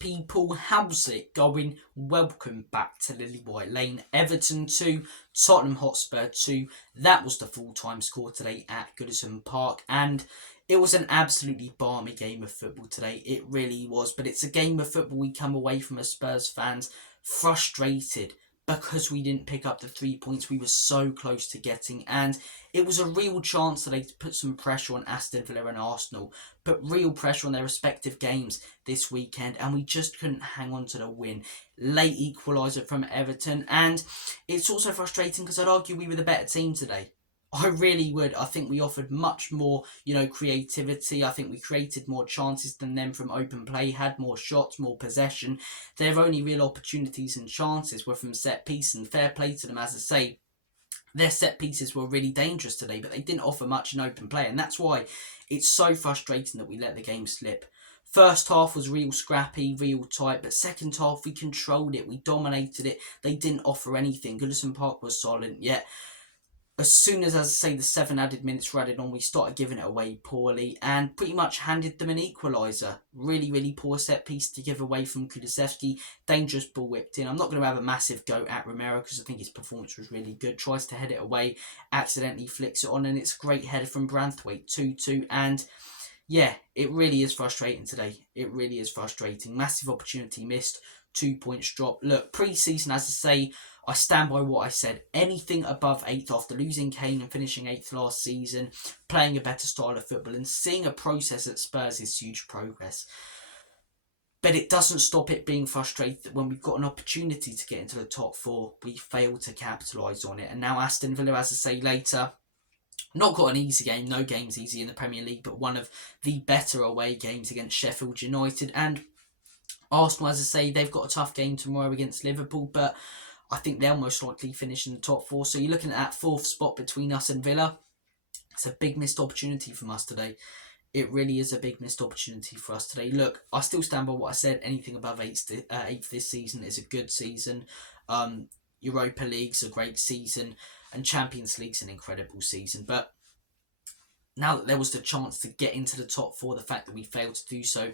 people, how's it going? Welcome back to Lily White Lane. Everton 2, Tottenham Hotspur 2. That was the full-time score today at Goodison Park, and it was an absolutely balmy game of football today. It really was, but it's a game of football we come away from as Spurs fans frustrated because we didn't pick up the 3 points we were so close to getting, and it was a real chance today to put some pressure on Aston Villa and Arsenal, put real pressure on their respective games this weekend, and we just couldn't hang on to the win. Late equaliser from Everton, and it's also frustrating because I'd argue we were the better team today. I really would. I think we offered much more, creativity. I think we created more chances than them from open play, had more shots, more possession. Their only real opportunities and chances were from set piece, and fair play to them, as I say. Their set pieces were really dangerous today, but they didn't offer much in open play, and that's why it's so frustrating that we let the game slip. First half was real scrappy, real tight, but second half we controlled it, we dominated it. They didn't offer anything. Goodison Park was silent, yet as soon as I say, the 7 added minutes were added on, we started giving it away poorly and pretty much handed them an equaliser. Really, really poor set piece to give away from Kulusevski. Dangerous ball whipped in. I'm not going to have a massive go at Romero because I think his performance was really good. Tries to head it away, accidentally flicks it on, and it's a great header from Branthwaite, 2-2. And yeah, it really is frustrating today. It really is frustrating. Massive opportunity missed. 2 points dropped. Look, pre-season, as I say, I stand by what I said. Anything above 8th after losing Kane and finishing 8th last season, playing a better style of football and seeing a process at Spurs is huge progress. But it doesn't stop it being frustrated that when we've got an opportunity to get into the top 4, we fail to capitalise on it. And now Aston Villa, as I say later, not got an easy game. No game's easy in the Premier League, but one of the better away games against Sheffield United. And Arsenal, as I say, they've got a tough game tomorrow against Liverpool, but I think they'll most likely finish in the top 4. So you're looking at that 4th spot between us and Villa. It's a big missed opportunity from us today. It really is a big missed opportunity for us today. Look, I still stand by what I said. Anything above 8th this season is a good season. Europa League's a great season, and Champions League's an incredible season. But now that there was the chance to get into the top 4, the fact that we failed to do so,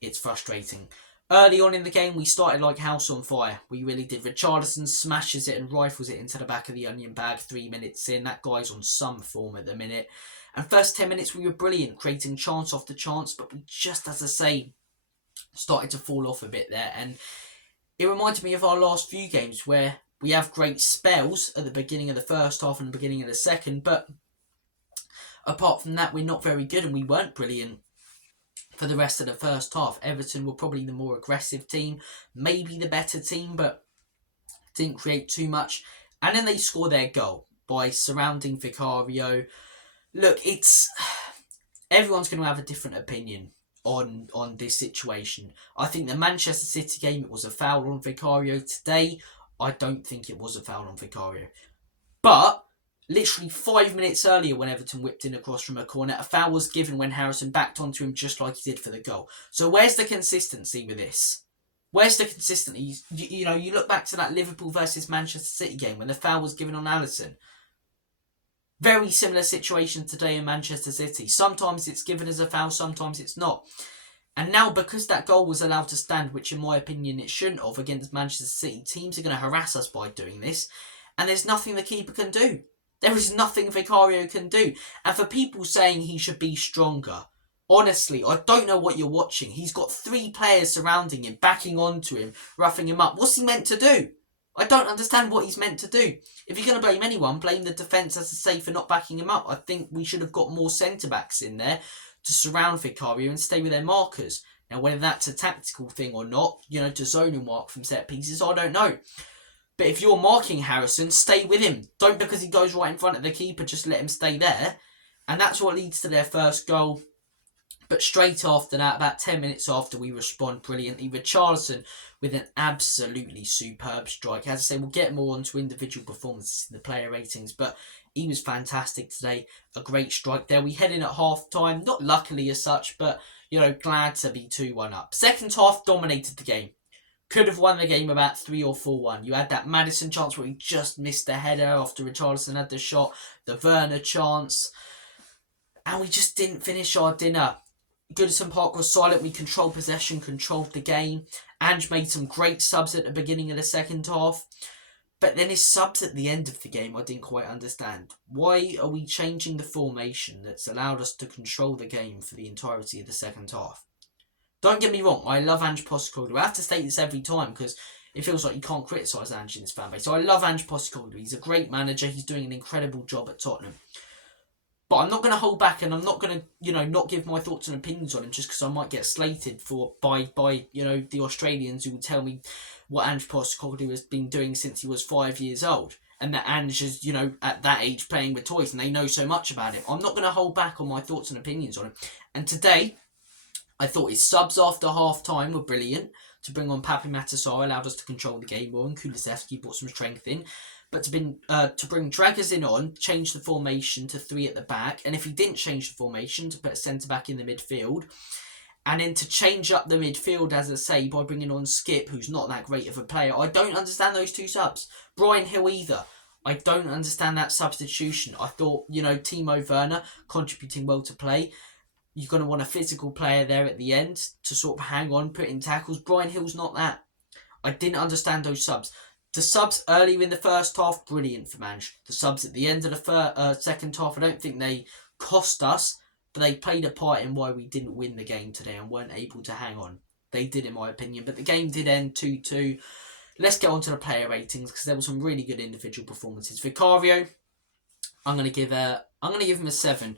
it's frustrating. Early on in the game, we started like house on fire. We really did. Richarlison smashes it and rifles it into the back of the onion bag 3 minutes in. That guy's on some form at the minute. And first 10 minutes, we were brilliant, creating chance after chance. But we just, as I say, started to fall off a bit there. And it reminded me of our last few games where we have great spells at the beginning of the first half and the beginning of the second. But apart from that, we're not very good and we weren't brilliant for the rest of the first half. Everton were probably the more aggressive team, maybe the better team, but didn't create too much. And then they score their goal by surrounding Vicario. Look, everyone's going to have a different opinion on this situation. I think the Manchester City game, it was a foul on Vicario. Today, I don't think it was a foul on Vicario. But literally 5 minutes earlier, when Everton whipped in across from a corner, a foul was given when Harrison backed onto him just like he did for the goal. So where's the consistency with this? Where's the consistency? You look back to that Liverpool versus Manchester City game when the foul was given on Alisson. Very similar situation today in Manchester City. Sometimes it's given as a foul, sometimes it's not. And now, because that goal was allowed to stand, which in my opinion it shouldn't have, against Manchester City, teams are going to harass us by doing this. And there's nothing the keeper can do. There is nothing Vicario can do. And for people saying he should be stronger, honestly, I don't know what you're watching. He's got 3 players surrounding him, backing onto him, roughing him up. What's he meant to do? I don't understand what he's meant to do. If you're going to blame anyone, blame the defence, as I say, for not backing him up. I think we should have got more centre-backs in there to surround Vicario and stay with their markers. Now, whether that's a tactical thing or not, to zone and mark from set pieces, I don't know. But if you're marking Harrison, stay with him. Don't, because he goes right in front of the keeper, just let him stay there. And that's what leads to their first goal. But straight after that, about 10 minutes after, we respond brilliantly. Richarlison with an absolutely superb strike. As I say, we'll get more onto individual performances in the player ratings, but he was fantastic today. A great strike there. We head in at half-time, not luckily as such, but, glad to be 2-1 up. Second half dominated the game. Could have won the game about 3 or 4-1. You had that Maddison chance where he just missed the header after Richarlison had the shot. The Werner chance. And we just didn't finish our dinner. Goodison Park was silent. We controlled possession, controlled the game. Ange made some great subs at the beginning of the second half. But then his subs at the end of the game, I didn't quite understand. Why are we changing the formation that's allowed us to control the game for the entirety of the second half? Don't get me wrong, I love Ange Postecoglou. I have to state this every time because it feels like you can't criticise Ange in this fan base. So I love Ange Postecoglou. He's a great manager. He's doing an incredible job at Tottenham. But I'm not going to hold back, and I'm not going to, not give my thoughts and opinions on him just because I might get slated by the Australians who will tell me what Ange Postecoglou has been doing since he was 5 years old, and that Ange is, at that age playing with toys, and they know so much about him. I'm not going to hold back on my thoughts and opinions on him. And today, I thought his subs after half time were brilliant. To bring on Papi Matasar allowed us to control the game more, and Kulusevski brought some strength in. But to bring Dragusin on, change the formation to 3 at the back, and if he didn't change the formation, to put a centre-back in the midfield, and then to change up the midfield, as I say, by bringing on Skip, who's not that great of a player. I don't understand those 2 subs. Bryan Hill either. I don't understand that substitution. I thought, Timo Werner contributing well to play. You're going to want a physical player there at the end to sort of hang on, put in tackles. Bryan Hill's not that. I didn't understand those subs. The subs earlier in the first half, brilliant for Ange. The subs at the end of the second half, I don't think they cost us, but they played a part in why we didn't win the game today and weren't able to hang on. They did, in my opinion, but the game did end 2-2. Let's get on to the player ratings because there were some really good individual performances. Vicario, I'm going to give him a 7.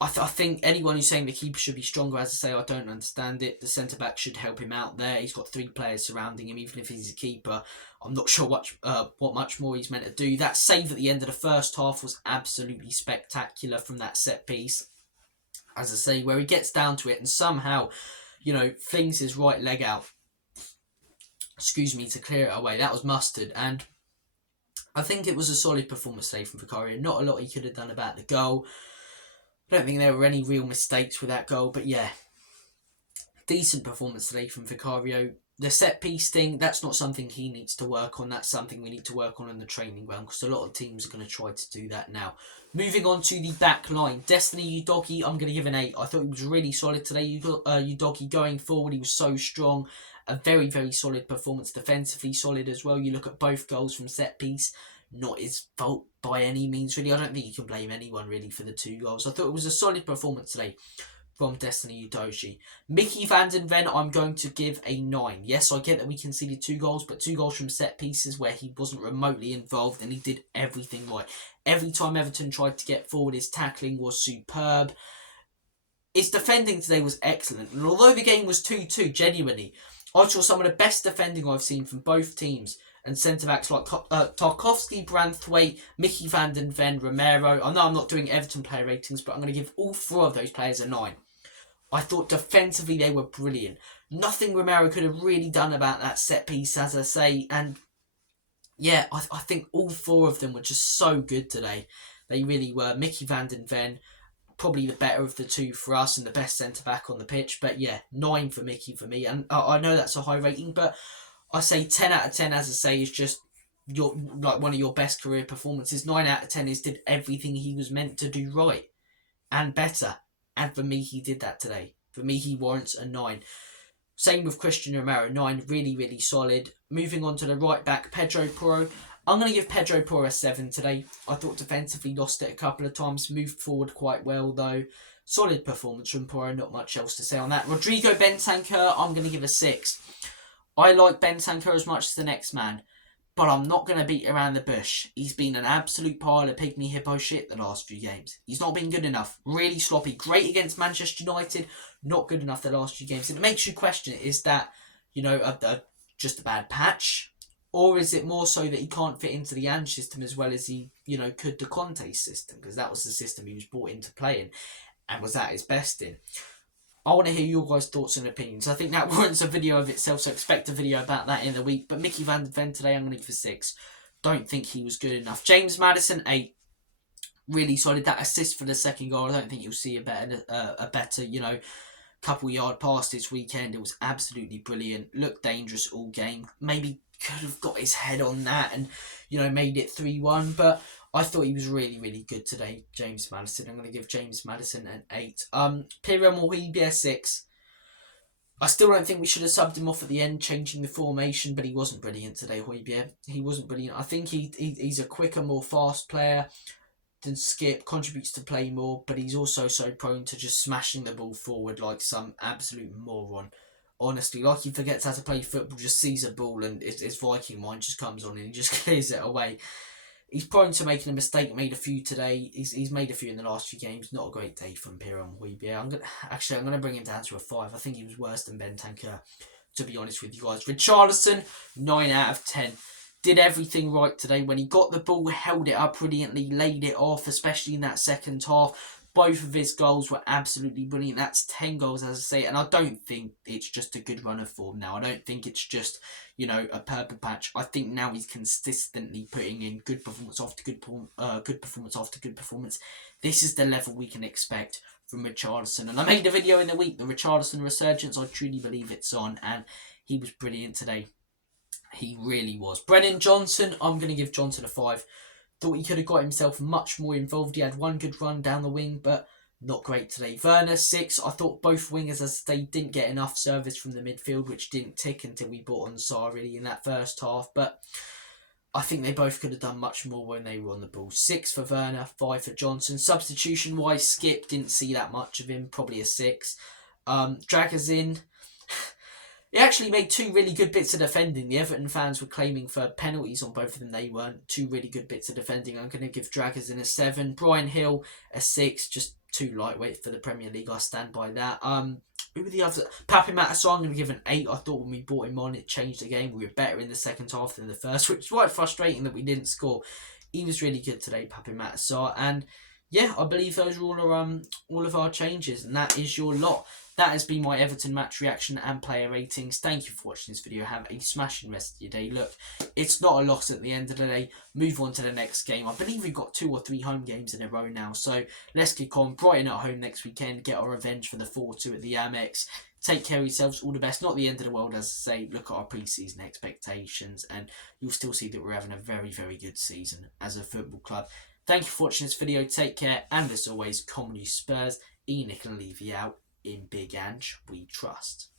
I think anyone who's saying the keeper should be stronger, as I say, I don't understand it. The centre-back should help him out there. He's got 3 players surrounding him, even if he's a keeper. I'm not sure what much more he's meant to do. That save at the end of the first half was absolutely spectacular from that set piece. As I say, where he gets down to it and somehow, flings his right leg out, to clear it away. That was mustard. And I think it was a solid performance today from Vicario. Not a lot he could have done about the goal. I don't think there were any real mistakes with that goal, but yeah, decent performance today from Vicario. The set piece thing, that's not something he needs to work on. That's something we need to work on in the training ground because a lot of teams are going to try to do that now. Moving on to the back line. Destiny Udogie, I'm going to give an 8. I thought he was really solid today. Udogie going forward, he was so strong. A very, very solid performance. Defensively solid as well. You look at both goals from set piece. Not his fault by any means, really. I don't think you can blame anyone, really, for the 2 goals. I thought it was a solid performance today from Destiny Udogie. Mickey van den Ven, I'm going to give a 9. Yes, I get that we conceded 2 goals, but 2 goals from set pieces where he wasn't remotely involved and he did everything right. Every time Everton tried to get forward, his tackling was superb. His defending today was excellent. And although the game was 2-2, genuinely, I saw some of the best defending I've seen from both teams. And centre-backs like Tarkowski, Branthwaite, Mickey van den Ven, Romero. I know I'm not doing Everton player ratings, but I'm going to give all 4 of those players a 9. I thought defensively they were brilliant. Nothing Romero could have really done about that set piece, as I say. And yeah, I think all 4 of them were just so good today. They really were. Mickey van den Ven, probably the better of the 2 for us and the best centre-back on the pitch. But yeah, 9 for Mickey for me. And I know that's a high rating, but I say 10 out of 10, as I say, is just one of your best career performances. 9 out of 10 is did everything he was meant to do right and better. And for me, he did that today. For me, he warrants a 9. Same with Christian Romero, 9, really, really solid. Moving on to the right back, Pedro Porro. I'm going to give Pedro Porro a 7 today. I thought defensively lost it a couple of times, moved forward quite well though. Solid performance from Porro, not much else to say on that. Rodrigo Bentancur, I'm going to give a 6. I like Bentancur as much as the next man, but I'm not going to beat around the bush. He's been an absolute pile of pygmy hippo shit the last few games. He's not been good enough. Really sloppy. Great against Manchester United. Not good enough the last few games. And it makes you question, is that, just a bad patch? Or is it more so that he can't fit into the Ange system as well as he, could the Conte system? Because that was the system he was brought into playing and was at his best in. I want to hear your guys' thoughts and opinions. I think that warrants a video of itself, so expect a video about that in the week. But Mickey van den Ven today, I'm going to give a 6. Don't think he was good enough. James Maddison, 8. Really solid. That assist for the second goal, I don't think you'll see a better, couple yard pass this weekend. It was absolutely brilliant. Looked dangerous all game. Maybe could have got his head on that and, made it 3-1. But I thought he was really, really good today, James Maddison. I'm going to give James Maddison an 8. Pierre Mohibi a 6. I still don't think we should have subbed him off at the end, changing the formation, but he wasn't brilliant today, Højbjerg. He wasn't brilliant. I think he's a quicker, more fast player than Skip, contributes to play more, but he's also so prone to just smashing the ball forward like some absolute moron. Honestly, like he forgets how to play football, just sees a ball and his Viking mind just comes on and he just clears it away. He's prone to making a mistake, made a few today. He's made a few in the last few games. Not a great day from Piron Højbjerg. I'm gonna bring him down to a 5. I think he was worse than Bentancur, to be honest with you guys. Richarlison, 9 out of 10. Did everything right today. When he got the ball, held it up brilliantly, laid it off, especially in that second half. Both of his goals were absolutely brilliant. That's 10 goals, as I say. And I don't think it's just a good run of form now. I don't think it's just, a purple patch. I think now he's consistently putting in good performance after good performance after good performance. This is the level we can expect from Richarlison. And I made a video in the week, the Richarlison resurgence. I truly believe it's on. And he was brilliant today. He really was. Brennan Johnson, I'm going to give Johnson a 5. Thought he could have got himself much more involved. He had one good run down the wing, but not great today. Werner, 6. I thought both wingers, as they didn't get enough service from the midfield, which didn't tick until we brought on Sarr really in that first half. But I think they both could have done much more when they were on the ball. 6 for Werner, 5 for Johnson. Substitution-wise, Skip, didn't see that much of him. Probably a 6. Draggers in. He actually made 2 really good bits of defending. The Everton fans were claiming for penalties on both of them. They weren't. 2 really good bits of defending. I'm going to give Draggers in a 7. Brian Hill, a 6. Just too lightweight for the Premier League. I stand by that. Who were the others? Papi Matasar, I'm going to give an 8. I thought when we brought him on, it changed the game. We were better in the second half than the first, which is quite frustrating that we didn't score. He was really good today, Papi Matasar. And yeah, I believe those are all of our changes. And that is your lot. That has been my Everton match reaction and player ratings. Thank you for watching this video. Have a smashing rest of your day. Look, it's not a loss at the end of the day. Move on to the next game. I believe we've got 2 or 3 home games in a row now. So let's kick on. Brighton at home next weekend. Get our revenge for the 4-2 at the Amex. Take care of yourselves. All the best. Not the end of the world, as I say. Look at our pre-season expectations. And you'll still see that we're having a very, very good season as a football club. Thank you for watching this video. Take care. And as always, Comedy Spurs. Nick and Levy out. In Big Ange, we trust.